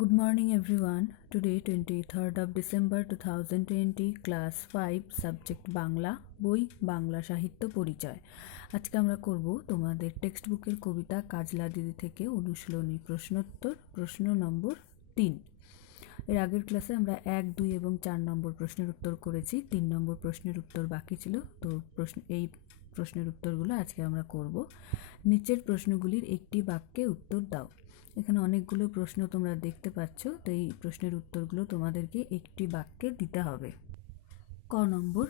Good morning everyone. Today 23rd of December 2020 class 5 subject Bangla বই বাংলা সাহিত্য পরিচয়। আজকে আমরা করব তোমাদের টেক্সট বুকের কবিতা কাজলা দিদি থেকে অনুশীলনী প্রশ্নোত্তর প্রশ্ন নম্বর 3। এর আগের ক্লাসে আমরা 1, 2 এবং 4 নম্বর প্রশ্নের উত্তর করেছি। 3 নম্বর প্রশ্নের উত্তর বাকি ছিল। তো এই প্রশ্নের উত্তরগুলো আজকে আমরা করব। নিচের প্রশ্নগুলির একটি বাক্যে উত্তর দাও। এখানে অনেকগুলো প্রশ্ন তোমরা দেখতে পাচ্ছ, তো এই প্রশ্নের উত্তরগুলো তোমাদেরকে একটি বাক্যে দিতে হবে। ক নম্বর,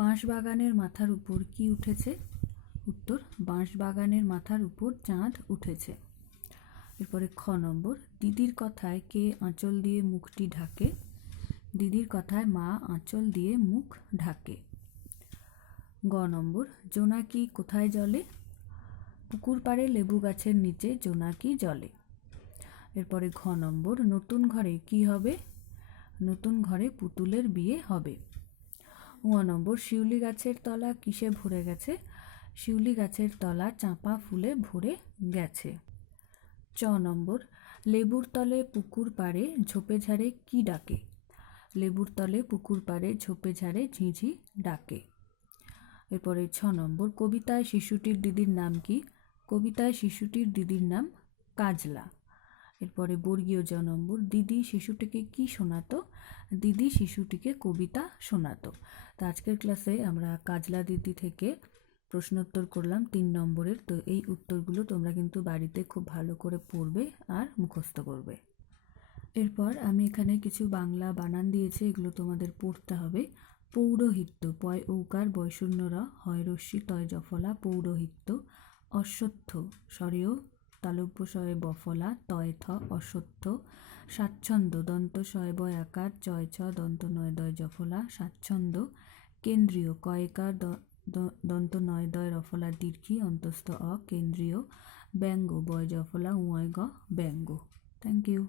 বাঁশবাগানের মাথার উপর কি উঠেছে? উত্তর, বাঁশবাগানের মাথার উপর চাঁদ উঠেছে। এরপরে খ নম্বর, দিদির কথায় কে আঁচল দিয়ে মুখটি ঢাকে? দিদির কথায় মা আঁচল দিয়ে মুখ ঢাকে। গ নম্বর, জোনাকি কোথায় জ্বলে? পুকুর পাড়ে লেবু গাছের নিচে জোনাকি জ্বলে। এরপরে ঘ নম্বর, নতুন ঘরে কি হবে? নতুন ঘরে পুতুলের বিয়ে হবে। ঙ নম্বর, শিউলি গাছের তলা কিসে ভরে গেছে? শিউলি গাছের তলা চাঁপা ফুলে ভরে গেছে। চ নম্বর, লেবুর তলে পুকুর পাড়ে ঝোপে ঝাড়ে কি ডাকে? লেবুর তলে পুকুর পাড়ে ঝোপে ঝাড়ে ঝিঁঝি ডাকে। এরপরে ছ নম্বর, কবিতায় শিশুটির দিদির নাম কি? কবিতায় শিশুটির দিদির নাম কাজলা। এরপরে বর্গীয় জ নম্বর, দিদি শিশুটিকে কি শোনাতো? দিদি শিশুটিকে কবিতা শোনাতো। তো আজকের ক্লাসে আমরা কাজলা দিদি থেকে প্রশ্নোত্তর করলাম 3 নম্বরের। তো এই উত্তরগুলো তোমরা কিন্তু বাড়িতে খুব ভালো করে পড়বে আর মুখস্থ করবে। এরপর আমি এখানে কিছু বাংলা বানান দিয়েছি, এগুলো তোমাদের পড়তে হবে। পৌরোহিত্য, পয় ঔকার বয় শূন্য র, হয় রস্যি তয় জফলা, পৌরোহিত্য। অশ্বত্থ, স্বরেয় তালব্য শয়ে বফলা, তয় থ অশ্বত্থ। স্বাচ্ছন্দ্য, দন্ত শয় বয় আকার, চয় ছ দন্ত নয় দয় জফলা, স্বাচ্ছন্দ্য। কেন্দ্রীয়, কয়কার দন্ত নয় দয় রফলা দীর্ঘি অন্তস্থ অ, কেন্দ্রীয়। ব্যঙ্গ, বয় জফলা উয় গ ব্যঙ্গ। Thank you.